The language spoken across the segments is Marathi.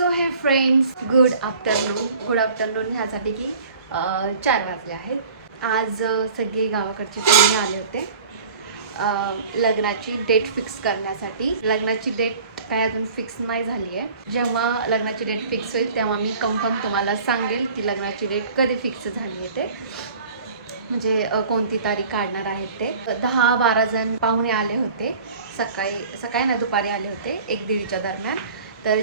सो हे फ्रेंड्स, गुड आफ्टरनून ह्यासाठी की 4 वाजले आहेत. आज सगळे गावाकडचे पाहुणे आले होते लग्नाची डेट फिक्स करण्यासाठी. लग्नाची डेट काय अजून फिक्स नाही झाली आहे. जेव्हा लग्नाची डेट फिक्स होईल तेव्हा मी कन्फर्म तुम्हाला सांगेल की लग्नाची डेट कधी फिक्स झाली आहे ते, म्हणजे कोणती तारीख काढणार आहेत ते. 10-12 जण पाहुणे आले होते. सकाळी ना दुपारी आले होते 1-1:30च्या दरम्यान. तर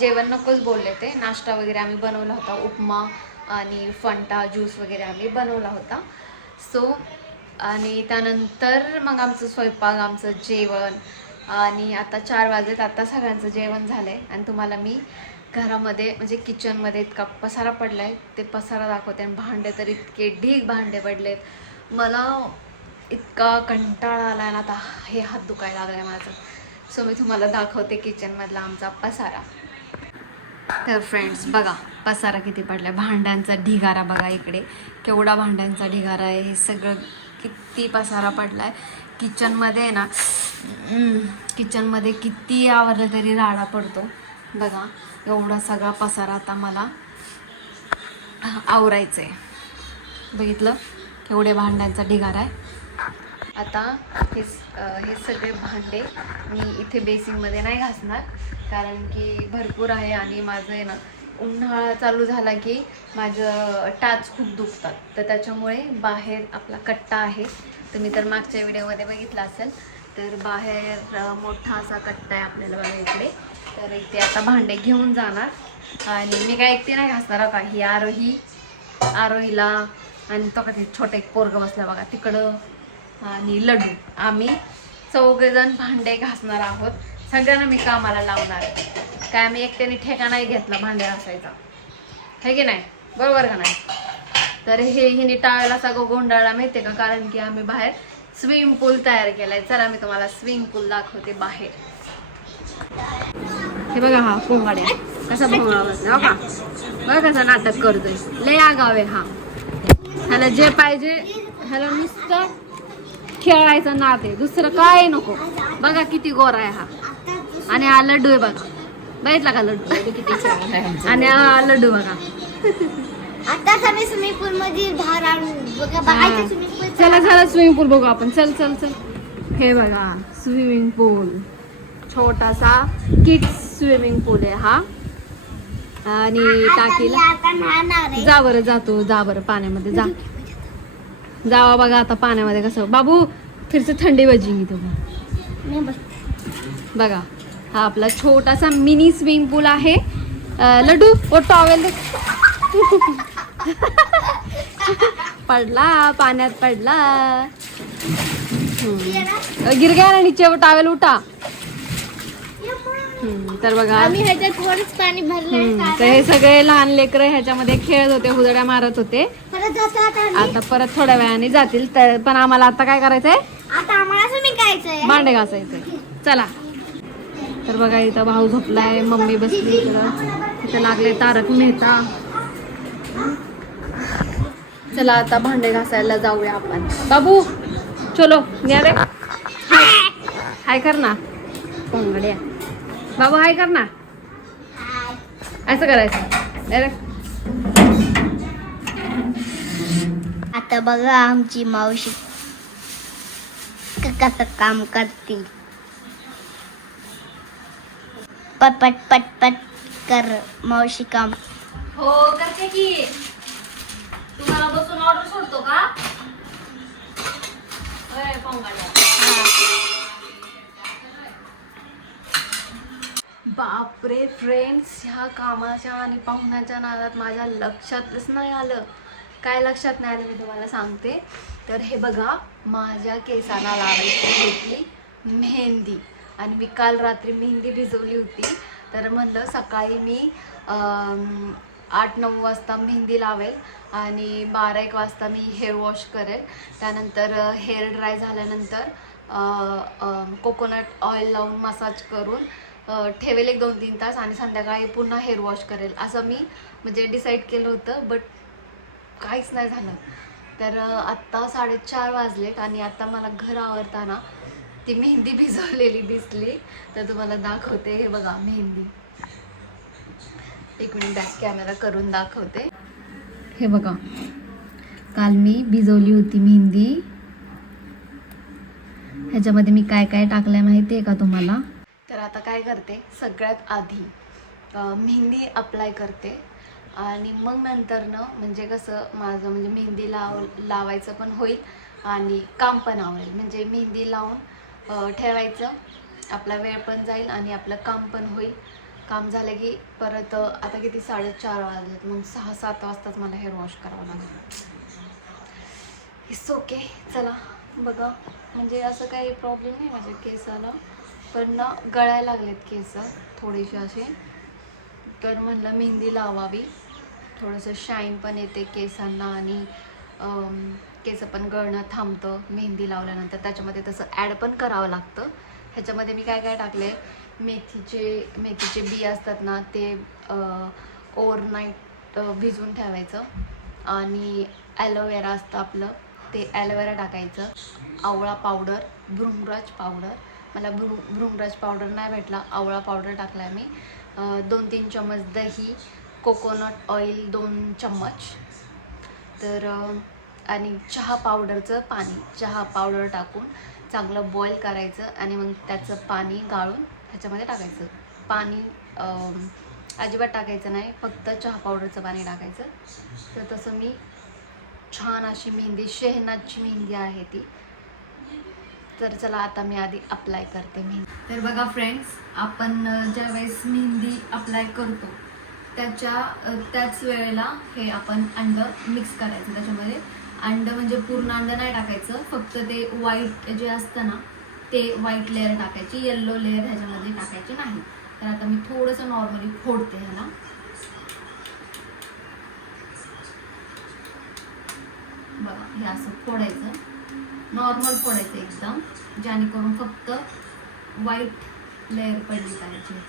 जेवण नकोच बोलले ते. नाश्ता वगैरे आम्ही बनवला होता, उपमा आणि फंटा ज्यूस वगैरे आम्ही बनवला होता. सो आणि त्यानंतर मग आमचं स्वयंपाक, आमचं जेवण, आणि आता 4 वाजलेत. आता सगळ्यांचं जेवण झालं आहे आणि तुम्हाला मी घरामध्ये म्हणजे किचनमध्ये इतका पसारा पडला आहे ते पसारा दाखवते. आणि भांडे तर इतके ढीग भांडे पडलेत. मला इतका कंटाळा आला आहे ना, आता हे हात दुखायला लागलं आहे माझं. सो मी तुम्हाला दाखवते किचनमधला आमचा पसारा. तर फ्रेंड्स बघा पसारा किती पडला आहे. भांड्यांचा ढिगारा बघा, इकडे केवढा भांड्यांचा ढिगारा आहे. हे सगळं किती पसारा पडला आहे किचनमध्ये ना. किचनमध्ये किती आवरलं तरी राडा पडतो. बघा एवढा सगळा पसारा आता मला आवरायचं आहे. बघितलं केवढे भांड्यांचा ढिगारा आहे. आता हे सगळे भांडे मी इथे बेसिनमध्ये नाही घासणार, कारण की भरपूर आहे आणि माझं आहे ना उन्हाळा चालू झाला की माझं टाच खूप दुखतात. तर त्याच्यामुळे बाहेर आपला कट्टा आहे, तुम्ही तर मागच्या व्हिडिओमध्ये बघितला असेल. तर बाहेर मोठा असा कट्टा आहे आपल्याला बघा इकडे. तर इथे आता भांडे घेऊन जाणार आणि मी काय एकटी नाही घासणार का. ही आरोहीला आणि तो का छोटा एक पोरगं बसला बघा तिकडं, आणि लड्डू, आम्ही 4 जण भांडे घासणार आहोत. सगळ्यांना मी कामाला लावणार. काय आम्ही एकट्याने ठेका नाही घेतला भांडे घासायचा, हे की नाही, बरोबर का नाही. तर हिने टाळायला सगळं गोंधळला माहिती का, कारण की आम्ही बाहेर स्विमिंग पूल तयार केलाय. चला मी तुम्हाला स्विमिंग पूल दाखवते बाहेर. हे बघा हा पोंगाड्या कसा भोंगळा बसला का, बघा कसा नाटक करतोय. लय आगाव आहे हा. ह्याला जे पाहिजे, ह्याला नुसतं खेळायचं नाद आहे, दुसरं काय नको. बघा किती गोरा आहे हा. आणि हा लड्डू आहे बघा, बघितला का लड्डू किती. आणि हा लड्डू बघा. आता आम्ही स्विमिंग पूल मध्ये धार आणू बघा. चला स्विमिंग पूल बघू आपण. चल. हे बघा स्विमिंग पूल, छोटासा किड्स स्विमिंग पूल आहे हा. आणि टाकीला जा बरं पाण्यामध्ये जावा बघा. आता पाण्यामध्ये कसं बाबू फिरसे थंडी वाजेगी तुम्हाला. बघा हा आपला छोटासा मिनी स्विमिंग पूल आहे. लड्डू ओ टॉवेल पडला, पाण्यात पडला. गिर गया ना नीचे, वो टॉवेल उठा. तर बघा आम्ही ह्याच्यात वरच पाणी भरलंय. तर हे सगळे लहान लेकरं ह्याच्यामध्ये खेळत होते, हुदड्या मारत होते. आता परत थोड्या वेळाने जातील. तर पण आम्हाला आता काय करायचंय, आता आम्हाला स्विमिंग करायचंय, भांडे घासायचे. चला. तर बघा इथं भाऊ झोपलाय, मम्मी बसली इथं लागले तारक मेहता. चला आता भांडे घासायला जाऊया आपण. बाबू चलो न्या रे. हाय कर ना कोंगड्या. बाबू हाय कर ना. असं करायचं. आता बघा आमची मावशी कसं काम करते. पटपट कर मावशी काम. हो करते की. तुम्हाला बसून ऑर्डर सोडतो का. बापरे फ्रेंड्स, ह्या कामाच्या आणि पाहुण्याच्या नादात माझ्या लक्षातच नाही आलं. काय लक्षात नाही आलं मी तुम्हाला सांगते. तर हे बघा माझ्या केसांना लावायची होती मेहंदी, आणि मी काल रात्री मेहंदी भिजवली होती. तर म्हणलं सकाळी मी 8-9 वाजता मेहंदी लावेल आणि 12-1 वाजता मी हेअर वॉश करेल. त्यानंतर हेअर ड्राय झाल्यानंतर कोकोनट ऑइल लावून मसाज करून ठेवेल 1-2-3 तास, आणि संध्याकाळी पुन्हा हेअर वॉश करेल, असं मी म्हणजे डिसाईड केलं होतं. बट काहीच नाही झालं. तर आत्ता 4:30 वाजलेत आणि आता मला घर आवरताना ती मेहंदी भिजवलेली दिसली. तर तुम्हाला दाखवते. हे बघा मेहंदी. एक मिनिट बॅक कॅमेरा करून दाखवते. हे बघा, काल मी भिजवली होती मेहंदी. ह्याच्यामध्ये मी काय काय टाकलंय माहिती आहे का तुम्हाला? तर आता काय करते, सगळ्यात आधी मेहंदी अप्लाय करते आणि मग नंतर म्हणजे कसं माझं म्हणजे मेहंदी लावायचं पण होईल आणि काम पण आवडेल. म्हणजे मेहंदी लावून ठेवायचं, आपला वेळ पण जाईल आणि आपलं काम पण होईल. काम झालं की परत आता किती 4:30 वाजलेत, मग 6-7 वाजताच मला हेअर वॉश करावं लागेल. It's okay. चला बघा, म्हणजे असं काही प्रॉब्लेम नाही माझ्या केसाला, पण गळायला लागलेत केस थोडेसे असे. तर म्हणलं मेहंदी लावावी, थोडंसं शाईन पण येते केसांना आणि केस पण गळणं थांबतं मेहंदी लावल्यानंतर. त्याच्यामध्ये तसं ॲड पण करावं लागतं. ह्याच्यामध्ये मी काय काय टाकले, मेथीचे बी असतात ना, ते ओव्हरनाईट भिजवून ठेवायचं आणि ॲलोवेरा असतं आपलं, ते ॲलोवेरा टाकायचं, आवळा पावडर, भृंगराज पावडर. मला भृंगराज पावडर नाही भेटला, आवळा पावडर टाकला मी. 2-3 चम्मच दही, कोकोनट ऑइल 2 चम्मच. तर आणि चहा पावडरचं पाणी, चहा पावडर टाकून चांगलं बॉईल करायचं आणि मग त्याचं पाणी गाळून ह्याच्यामध्ये टाकायचं. पाणी अजिबात टाकायचं नाही, फक्त चहा पावडरचं पाणी टाकायचं. तर तसं मी छान अशी मेहंदी, शेहनाजची मेहंदी आहे ती. तर चला आता मी आधी अप्लाय करते मेहंदी. तर बघा फ्रेंड्स, आपण ज्या वेळेस मेहंदी अप्लाय करतो त्याच वेळेला हे आपण अंड मिक्स करायचं. त्याच्यामध्ये अंड म्हणजे पूर्ण अंड नाही टाकायचं, फक्त ते व्हाईट जे असतं ना, ते व्हाईट लेअर टाकायची, येल्लो लेअर ह्याच्यामध्ये टाकायची नाही. तर आता मी थोडंसं नॉर्मली फोडते ह्याला. बघा, हे असं फोडायचं, नॉर्मल फोडायचं एकदम, जेणेकरून फक्त व्हाईट लेअर पडली पाहिजे.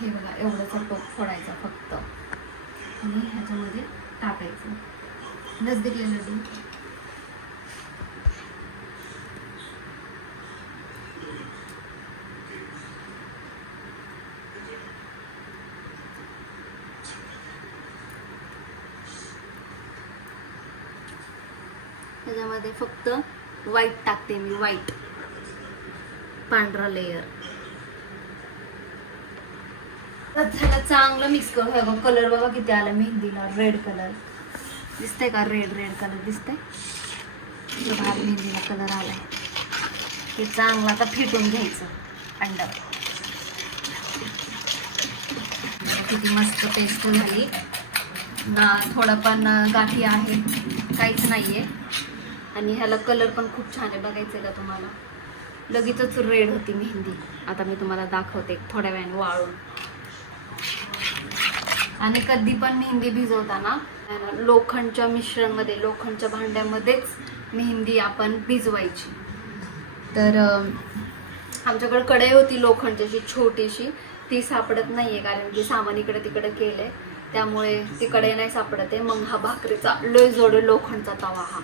हे बघा, एवढंच टोक फोडायचा फक्त आणि ह्याच्यामध्ये टाकायचं. नजदीक लड्डू. त्याच्यामध्ये फक्त व्हाईट टाकते मी, व्हाईट पांढरा लेअर. त्याला चांगलं मिक्स करू. हे बघा, कलर बघा किती आला मेहंदीला, रेड कलर दिसतंय का? रेड कलर दिसतंय. भारी मेहंदीला कलर आलाय. हे चांगलं आता फिटून घ्यायचं अंड. किती मस्त पेस्ट झाली ना, थोडं पण गाठी आहे, काहीच नाहीये. आणि ह्याला कलर पण खूप छान आहे, बघायचंय का तुम्हाला? लगेचच रेड होती मेहंदी. आता मी तुम्हाला दाखवते थोड्या वेळाने वाळून. आणि कधी पण मेहंदी भिजवताना लोखंडच्या मिश्रणमध्ये, लोखंडच्या भांड्यामध्येच मेहंदी आपण भिजवायची. तर आमच्याकडे कढई होती लोखंडची छोटीशी, ती सापडत नाहीये कारण की सामान इकडे तिकडे केलंय, त्यामुळे ती कढई नाही सापडत आहे. मग हा भाकरीचा लय जड लोखंडचा तवा. हा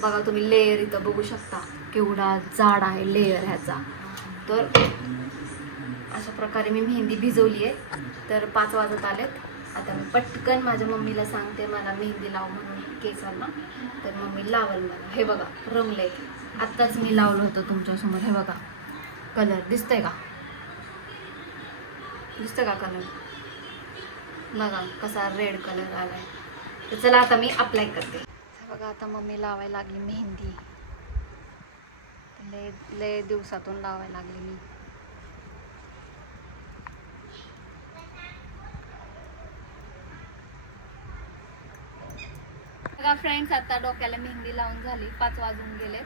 बघा तुम्ही, लेयर इथं बघू शकता केवढा जाड आहे लेयर ह्याचा. तर अशा प्रकारे मी मेहंदी भिजवली आहे. तर 5 वाजत आलेत. आता मी पटकन माझ्या मम्मीला सांगते मला मेहंदी लाव म्हणून केसांना, तर मम्मी लावल मला. हे बघा, रंगले. आत्ताच मी लावलं होतं तुमच्यासमोर. हे बघा, कलर दिसतंय का? दिसतंय का कलर? बघा कसा रेड कलर आलाय. तर चला आता मी अप्लाय करते. बघा, आता मम्मी लावायला लागली मेहंदी. लय दिवसातून लावायला लागली मी. बघा फ्रेंड्स, आता डोक्याला मेहंदी लावून झाली. 5 वाजून गेले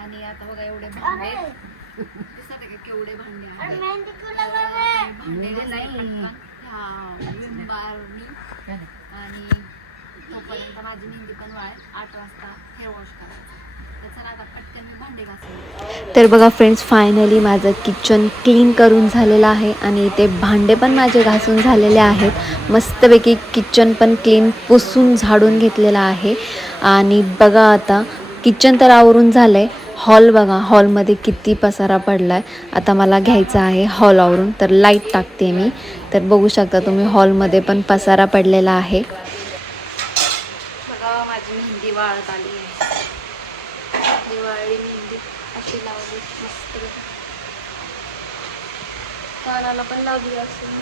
आणि आता बघा एवढे भांडे दिसत आहे का? केवढे भांडे आहेत. भांडे नाही आणि तोपर्यंत माझी मेहंदी पण वाळेल. 8 वाजता हेअर वॉश करायचं. तर बघा फ्रेंड्स, फायनली माझं किचन क्लीन करून झालेलं आहे आणि ते भांडे पण माझे घासून झालेले आहेत. मस्तपैकी किचन पण क्लीन पुसून झाडून घेतलेलं आहे. आणि बघा आता किचन तर आवरून झालं आहे. हॉल बघा, हॉलमध्ये किती पसारा पडला आहे. आता मला घ्यायचा आहे हॉलवरून, तर लाईट टाकते मी. तर बघू शकता तुम्ही हॉलमध्ये पण पसारा पडलेला आहे. बघा माझी मेहंदी वाळत आली आहे. दिवाळी मेहंदी अशी लावली मस्त. कानाला पण लावली असेल.